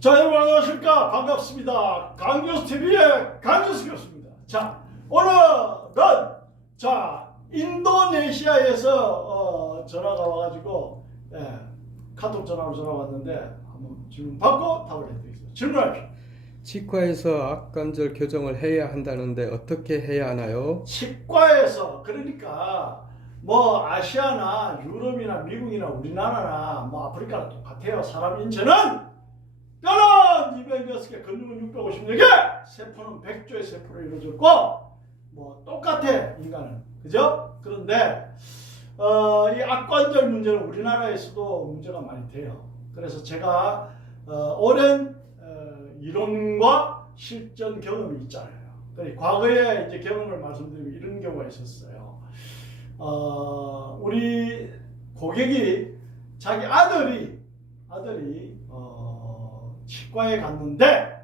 자, 여러분 안녕하십니까? 반갑습니다. 강교수TV의 강교수 교수입니다. 자, 오늘은 인도네시아에서 전화가 와가지고 카톡 전화가 왔는데 한번 질문 받고 답을 해드리겠습니다. 질문하십시오. 치과에서 악관절 교정을 해야 한다는데 어떻게 해야 하나요? 치과에서 그러니까 뭐 아시아나 유럽이나 미국이나 우리나라나 뭐 아프리카나 똑같아요. 사람 인체는 뼈는 206개, 근육은 656개, 세포는 100조의 세포로 이루어졌고 뭐 똑같아 인간은. 그죠? 그런데 이 악관절 문제는 우리나라에서도 문제가 많이 돼요. 그래서 제가 오랜 이론과 실전 경험이 있잖아요. 과거에 이제 경험을 말씀드리면 이런 경우가 있었어요. 우리 고객이 자기 아들이 치과에 갔는데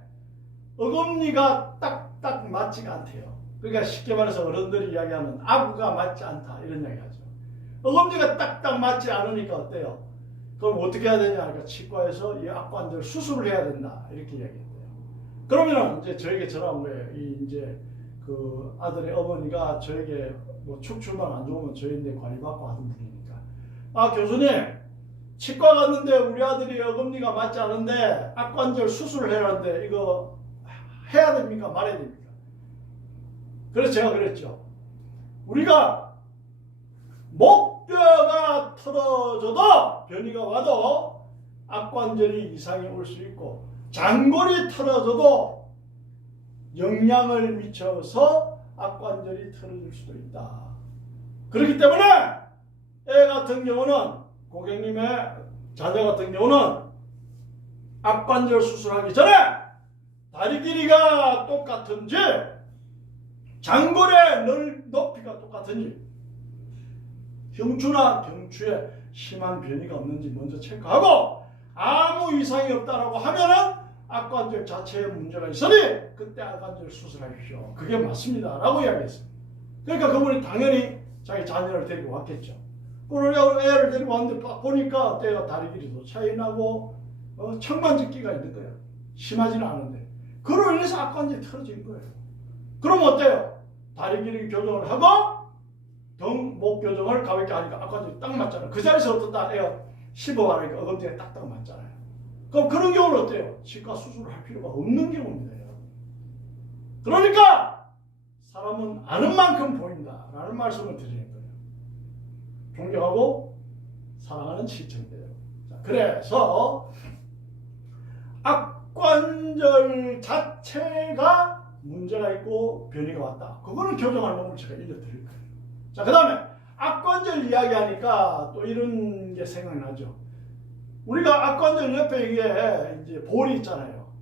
어금니가 딱딱 맞지가 않대요. 그러니까 쉽게 말해서 어른들이 이야기하는 아구가 맞지 않다 이런 이야기하죠. 어금니가 딱딱 맞지 않으니까 어때요? 그럼 어떻게 해야 되냐? 그러니까 치과에서 이 악관절 수술을 해야 된다 이렇게 이야기했대요. 그러면은 이제 저에게 전화 온 거예요. 이제 그 아들의 어머니가 저에게 뭐 축출만 안 좋으면 저희한테 관리받고 하던 분이니까, 아 교수님, 치과 갔는데 우리 아들이 어금니가 맞지 않은데 악관절 수술을 해야 하는데 이거 해야 됩니까? 말해야 됩니까? 그래서 제가 그랬죠. 우리가 목뼈가 틀어져도 변이가 와도 악관절이 이상이 올 수 있고, 장골이 틀어져도 영향을 미쳐서 악관절이 틀어질 수도 있다. 그렇기 때문에 애 같은 경우는, 고객님의 자녀 같은 경우는 악관절 수술하기 전에 다리 길이가 똑같은지, 장골의 높이가 똑같은지, 흉추나 경추에 심한 변이가 없는지 먼저 체크하고, 아무 이상이 없다라고 하면은 악관절 자체에 문제가 있으니 그때 악관절 수술하십시오. 그게 맞습니다 라고 이야기했어요. 그러니까 그분이 당연히 자기 자녀를 데리고 왔겠죠. 그걸 애를 데리고 왔는데 보니까 때가 다리 길이도 차이 나고 청만직기가 있는 거예요. 심하지는 않은데 그로 인해서 악관절이 틀어진 거예요. 그럼 어때요? 다리 길이 교정을 하고 목 교정을 가볍게 하니까 악관절이 딱 맞잖아요. 그 자리에서 어떻다 애가 씹어가니까 어금니가 딱딱 맞잖아요. 그럼 그런 경우는 어때요? 치과 수술을 할 필요가 없는 경우입니다. 그러니까 사람은 아는 만큼 보인다 라는 말씀을 드리는 거예요. 존경하고 사랑하는 시청자들. 그래서 악관절 자체가 문제가 있고 변이가 왔다. 그거는 교정할 놈을 제가 알려드릴 거예요. 자, 그 다음에 악관절 이야기하니까 또 이런 게 생각나죠. 우리가 악관절 옆에 이게 이제 볼이 있잖아요.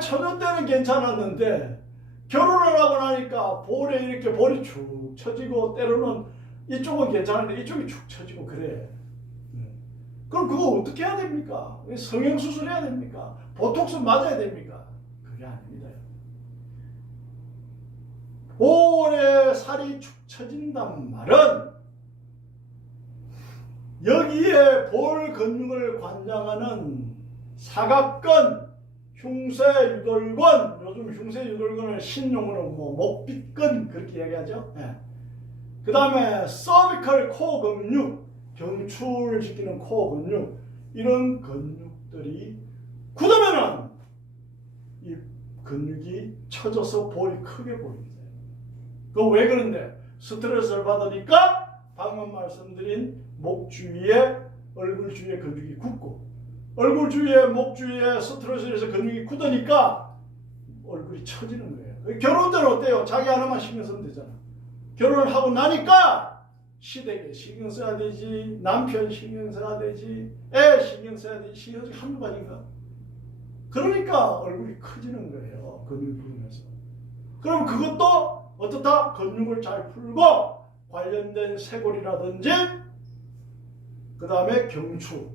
처녀 때는 괜찮았는데 결혼을 하고 나니까 볼에 이렇게 볼이 축 처지고, 때로는 이쪽은 괜찮은데 이쪽이 축 처지고 그래. 그럼 그거 어떻게 해야 됩니까? 성형수술 해야 됩니까? 보톡스 맞아야 됩니까? 그게 아닙니다. 볼에 살이 축 처진단 말은 여기에 볼 근육을 관장하는 사각근, 흉쇄유돌근, 요즘 흉쇄유돌근을 신용어로 목빗근 그렇게 얘기하죠. 그 다음에 서비컬 코 근육, 경추를 지키는 코 근육, 이런 근육들이 굳으면은 이 근육이 처져서 볼이 크게 보입니다. 그거 왜 그런데? 스트레스를 받으니까 방금 말씀드린 목 주위에, 얼굴 주위에 근육이 굳고, 얼굴 주위에, 목 주위에 스트레스에서 근육이 굳으니까 얼굴이 처지는 거예요. 결혼들은 어때요? 자기 하나만 신경 쓰면 되잖아. 결혼을 하고 나니까 시댁에 신경 써야 되지, 남편 신경 써야 되지, 애 신경 써야 되지, 신경이 한두 가지인가? 그러니까 얼굴이 커지는 거예요. 근육이 풀면서. 그럼 그것도 어떻다? 근육을 잘 풀고 관련된 쇄골이라든지 그 다음에 경추,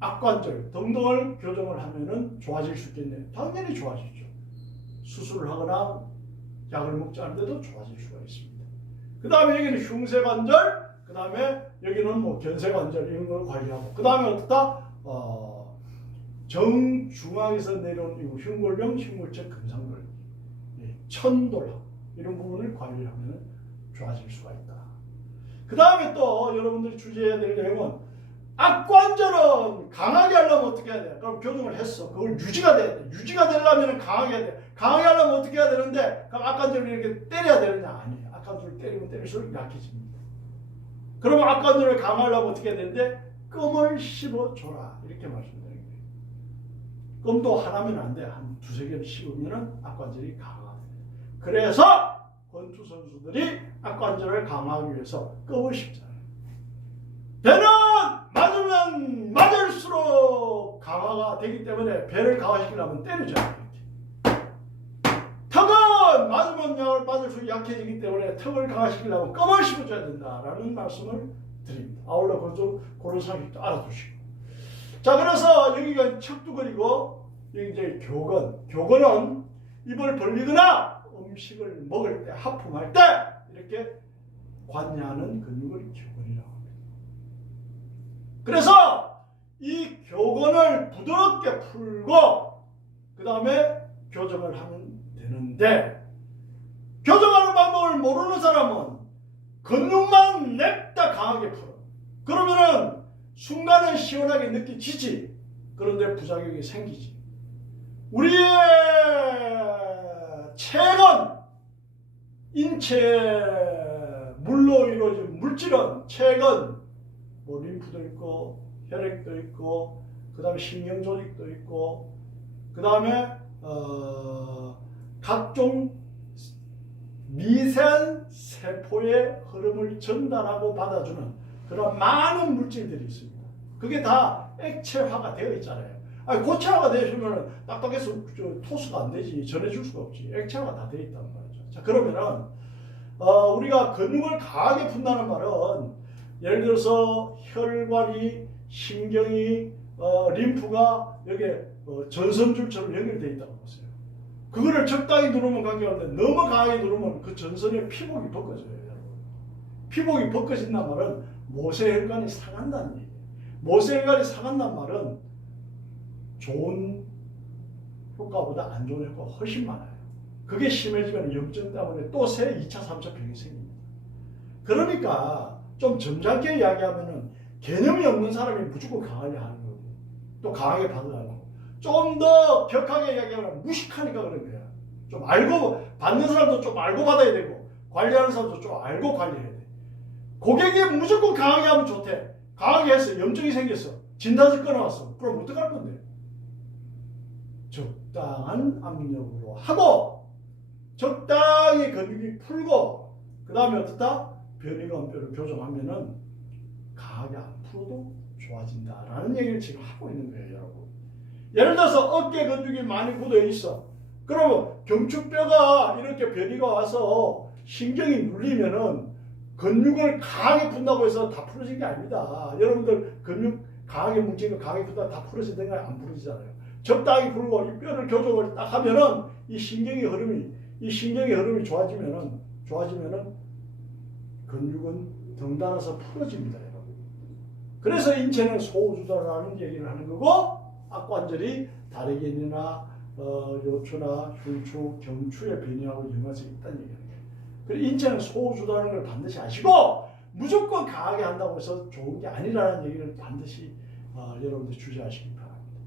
악관절 등등을 교정을 하면은 좋아질 수 있겠네요. 당연히 좋아지죠. 수술을 하거나 약을 먹지 않는데도 좋아질 수가 있습니다. 그 다음에 여기는 흉쇄관절, 그 다음에 여기는 뭐 견쇄관절 이런 걸 관리하고, 그 다음에 어떻다? 정중앙에서 내려온 이 흉골병, 흉골적 금상돌, 천돌 이런 부분을 관리하면 좋아질 수가 있다. 그 다음에 또 여러분들이 주의해야 될 내용은 악관절은 강하게 하려면 어떻게 해야 돼? 그럼 교정을 했어. 그걸 유지가 돼야 돼. 유지가 되려면 강하게 해야 돼. 강하게 하려면 어떻게 해야 되는데 그럼 악관절을 이렇게 때려야 되느냐? 아니에요. 악관절을 때리면 때릴수록 약해집니다. 그러면 악관절을 강하려면 어떻게 해야 되는데 끔을 씹어줘라. 이렇게 말씀드리는 거예요. 끔도 하나면 안 돼. 한 두세 개를 씹으면 악관절이 강화가 됩니다. 그래서 권투 선수들이 악관절을 강화하기 위해서 끔을 씹잖아요. 배는 맞으면 맞을수록 강화가 되기 때문에 배를 강화시키려면 때려줘야 돼요. 턱은 맞으면 약을 받을수록 약해지기 때문에 턱을 강화시키려면 끔을 씹어줘야 된다라는 말씀을 드립니다. 아울러 그런 사실도 알아두시고. 자, 그래서 여기가 척두근이고 여기 이제 교근. 교근은 입을 벌리거나 음식을 먹을 때, 하품할 때 이렇게 관여하는 근육을 교근이라고 합니다. 그래서 이 교근을 부드럽게 풀고 그 다음에 교정을 하면 되는데, 교정하는 방법을 모르는 사람은 근육만 냅다 강하게 풀어. 그러면은 순간은 시원하게 느껴지지. 그런데 부작용이 생기지. 우리의 체건, 인체 물로 이루어진 물질은 체건, 뭐 림프도 있고 혈액도 있고 그 다음에 신경 조직도 있고 그 다음에 각종 미세한 세포의 흐름을 전달하고 받아주는 그런 많은 물질들이 있습니다. 그게 다 액체화가 되어 있잖아요. 아니, 고체화가 되시면 딱딱해서 토스가 안 되지, 전해줄 수가 없지. 액체화가 다 되어 있단 말이죠. 자, 그러면은 우리가 근육을 강하게 푼다는 말은 예를 들어서 혈관이, 신경이, 림프가 여기에 전선줄처럼 연결되어 있다고 보세요. 그거를 적당히 누르면 관계없는데 너무 강하게 누르면 그 전선의 피복이 벗겨져요. 피복이 벗겨진단 말은 모세혈관이 상한다는 얘기예요. 모세혈관이 상한다는 말은 좋은 효과보다 안 좋은 효과가 훨씬 많아요. 그게 심해지면 염증 때문에 또 새 2차, 3차 병이 생깁니다. 그러니까 좀 점잖게 이야기하면은 개념이 없는 사람이 무조건 강하게 하는 거고 또 강하게 받으라는 거고, 좀 더 격하게 이야기하면 무식하니까 그런 거야. 좀 알고 받는 사람도 좀 알고 받아야 되고 관리하는 사람도 좀 알고 관리해야 돼. 고객이 무조건 강하게 하면 좋대. 강하게 했어. 염증이 생겼어. 진단서 끊어왔어. 그럼 어떡할 건데? 적당한 압력으로 하고 적당히 근육이 풀고 그 다음에 어떻다? 변이건뼈를 교정하면은 강하게 안 풀어도 좋아진다라는 얘기를 지금 하고 있는 거예요, 여러분. 예를 들어서 어깨 근육이 많이 굳어 있어. 그러면 경추뼈가 이렇게 변이가 와서 신경이 눌리면은 근육을 강하게 푼다고 해서 다 풀어진 게 아닙니다. 여러분들 근육 강하게 뭉친 거 강하게 푼다 다 풀어지는 거 안 풀어지잖아요. 적당히 풀고 이 뼈를 교정을 딱 하면은 이 신경의 흐름이 좋아지면은 근육은 덩달아서 풀어집니다, 여러분. 그래서 인체는 소우주다라는 얘기를 하는 거고, 악관절이 다리견이나 요추나 흉추, 경추의 변이하고 연관성이 있다는 얘기예요. 그래서 인체는 소우주다라는 걸 반드시 아시고 무조건 강하게 한다고 해서 좋은 게 아니라는 얘기를 반드시 여러분들 주의하시기 바랍니다.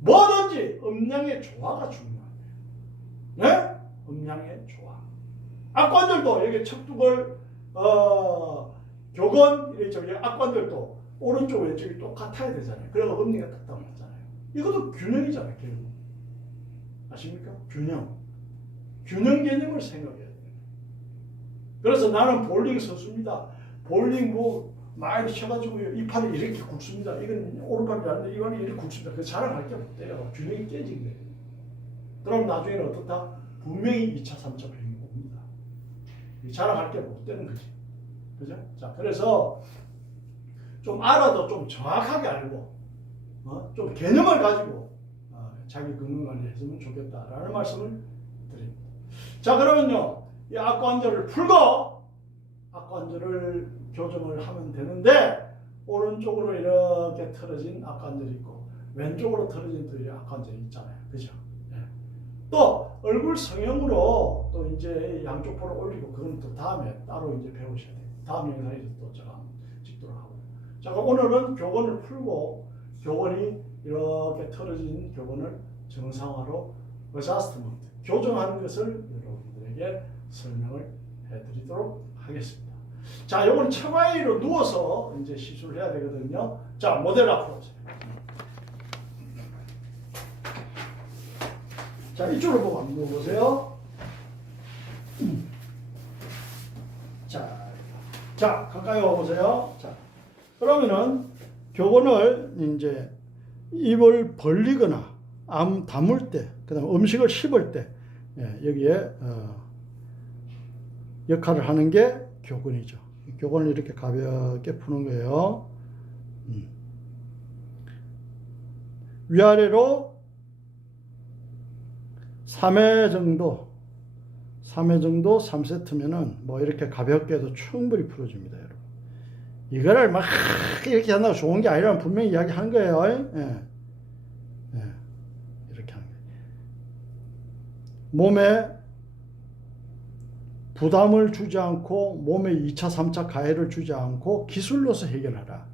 뭐든지 음양의 조화가 중요합니다. 네? 음양의 조화. 악관절도 여기 척두골, 교근, 이렇게 악관절도 오른쪽 왼쪽이 똑같아야 되잖아요. 그래서 음리가 딱딱 맞잖아요. 이것도 균형이잖아요, 결국. 아십니까? 균형. 균형 개념을 생각해야 돼요. 그래서 나는 볼링 선수입니다. 볼링 많이 쳐가지고 이 팔이 이렇게 굵습니다. 이건 오른팔이 아닌데 이건 이렇게 굵습니다. 그 자랑할 게 없대요. 균형이 깨진 거예요. 그럼 나중에는 어떻다? 분명히 2차, 3차 병이 옵니다. 자랑할 게 못 되는 거지. 그죠? 자, 그래서 좀 알아도 좀 정확하게 알고, 좀 개념을 가지고, 자기 건강관리 했으면 좋겠다라는 말씀을 드립니다. 자, 그러면요, 이 악관절을 풀고, 악관절을 교정을 하면 되는데, 오른쪽으로 이렇게 틀어진 악관절이 있고, 왼쪽으로 틀어진 또 악관절이 있잖아요. 그죠? 예. 또 얼굴 성형으로 또 이제 양쪽 볼을 올리고 그건 또 다음에 따로 이제 배우셔야 돼요. 다음 영상에서 또 제가 찍도록 하고요. 자, 그럼 오늘은 교본을 풀고 교본이 이렇게 틀어진 교본을 정상화로 어자스트먼트, 교정하는 것을 여러분들에게 설명을 해드리도록 하겠습니다. 자, 이건 처바이로 누워서 이제 시술을 해야 되거든요. 자, 모델 앞으로 오세요. 자, 이쪽으로 보고 한번 누워보세요. 자, 가까이 와보세요. 자, 그러면은 교본을 이제 입을 벌리거나 암 다물 때, 그 다음에 음식을 씹을 때, 여기에 역할을 하는 게 교근이죠. 교근을 이렇게 가볍게 푸는 거예요. 위아래로 3회 정도 3세트면은 뭐 이렇게 가볍게 해도 충분히 풀어줍니다, 여러분. 이거를 막 이렇게 한다고 좋은 게 아니라는 분명히 이야기하는 거예요. 이렇게 하는 거예요. 몸에 부담을 주지 않고 몸에 2차, 3차 가해를 주지 않고 기술로서 해결하라.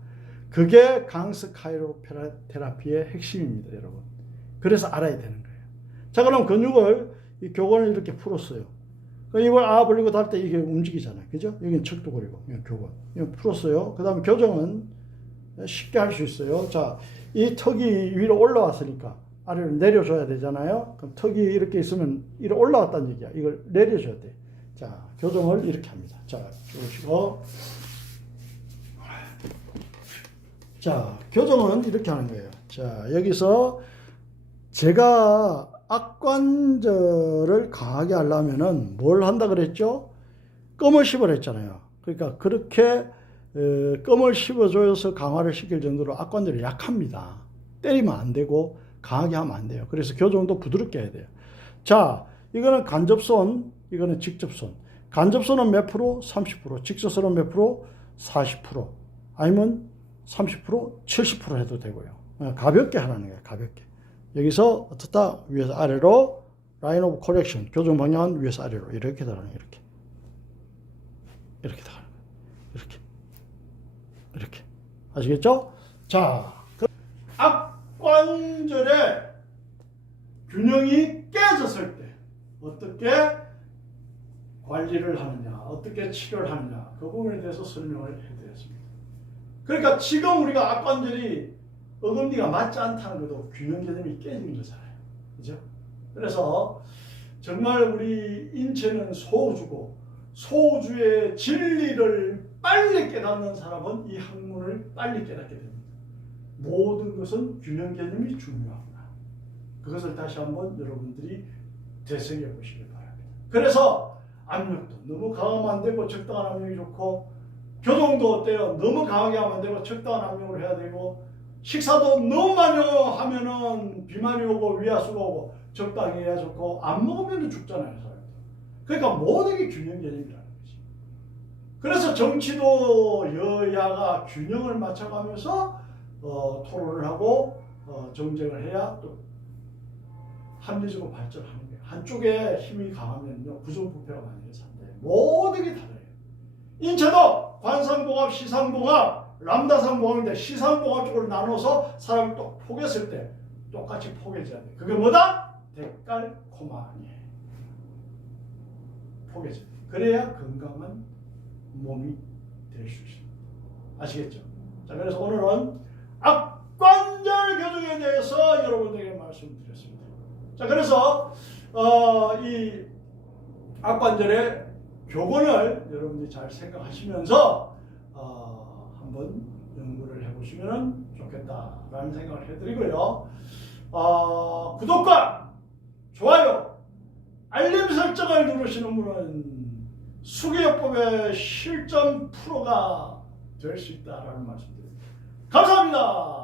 그게 강스 카이로테라피의 핵심입니다, 여러분. 그래서 알아야 되는 거예요. 자, 그럼 근육을 이 교근을 이렇게 풀었어요. 이걸 벌리고 달 때 이게 움직이잖아요. 그죠? 여기는 척도 그리고 교근. 이거 풀었어요. 그 다음에 교정은 쉽게 할 수 있어요. 자, 이 턱이 위로 올라왔으니까 아래로 내려줘야 되잖아요. 그럼 턱이 이렇게 있으면 위로 올라왔다는 얘기야. 이걸 내려줘야 돼. 자, 교정을 이렇게 합니다. 자, 주시고. 자, 교정은 이렇게 하는 거예요. 자, 여기서 제가 악관절을 강하게 하려면은 뭘 한다 그랬죠? 껌을 씹으랬잖아요. 그러니까 그렇게 껌을 씹어줘서 강화를 시킬 정도로 악관절이 약합니다. 때리면 안 되고 강하게 하면 안 돼요. 그래서 교정도 부드럽게 해야 돼요. 자, 이거는 간접손, 이거는 직접손. 간접손은 몇 프로? 30%. 직접손은 몇 프로? 40%. 아니면 30%, 70% 해도 되고요. 가볍게 하라는 거예요. 가볍게. 여기서 어떻다? 위에서 아래로 라인 오브 커렉션, 교정 방향은 위에서 아래로 이렇게 들어가는 거예요. 이렇게 들어가는 거예요. 이렇게 아시겠죠? 자, 악관절의 균형이 깨졌을 때 어떻게 관리를 하느냐, 어떻게 치료를 하느냐, 그 부분에 대해서 설명을 해드렸습니다. 그러니까 지금 우리가 악관절이 어금니가 맞지 않다는 것도 균형 개념이 깨진 거잖아요. 그죠? 그래서 정말 우리 인체는 소우주고 소우주의 진리를 빨리 깨닫는 사람은 이 학문을 빨리 깨닫게 됩니다. 모든 것은 균형 개념이 중요합니다. 그것을 다시 한번 여러분들이 되새겨 보시길 바랍니다. 그래서 압력도 너무 강하면 안 되고 적당한 압력이 좋고, 교정도 어때요? 너무 강하게 하면 안 되고 적당한 압력으로 해야 되고, 식사도 너무 많이 하면은 비만이 오고 위아수가 오고, 적당히 해야 좋고, 안 먹으면 죽잖아요, 사람들. 그러니까 모든 게 균형 개념이라는 거지. 그래서 정치도 여야가 균형을 맞춰가면서 토론을 하고 정쟁을 해야 또 합리적으로 발전하는 거예요. 한쪽에 힘이 강하면요 부정부패가 많이 산대요. 모든 게 달라요. 인체도 관상봉합, 시상봉합, 람다상봉합인데 시상봉합 쪽으로 나눠서 사람을 또 포개했을 때 똑같이 포개져야 돼. 그게 뭐다? 데칼코마니. 포개져. 그래야 건강한 몸이 될 수 있습니다. 아시겠죠? 자, 그래서 오늘은 악관절 교정에 대해서 여러분들에게 말씀드렸습니다. 자, 그래서 이 악관절의 교본을 여러분들이 잘 생각하시면서 한번 연구를 해보시면 좋겠다라는 생각을 해드리고요. 구독과 좋아요, 알림 설정을 누르시는 분은 수기요법의 실전 프로가 될 수 있다라는 말씀드립니다. 감사합니다.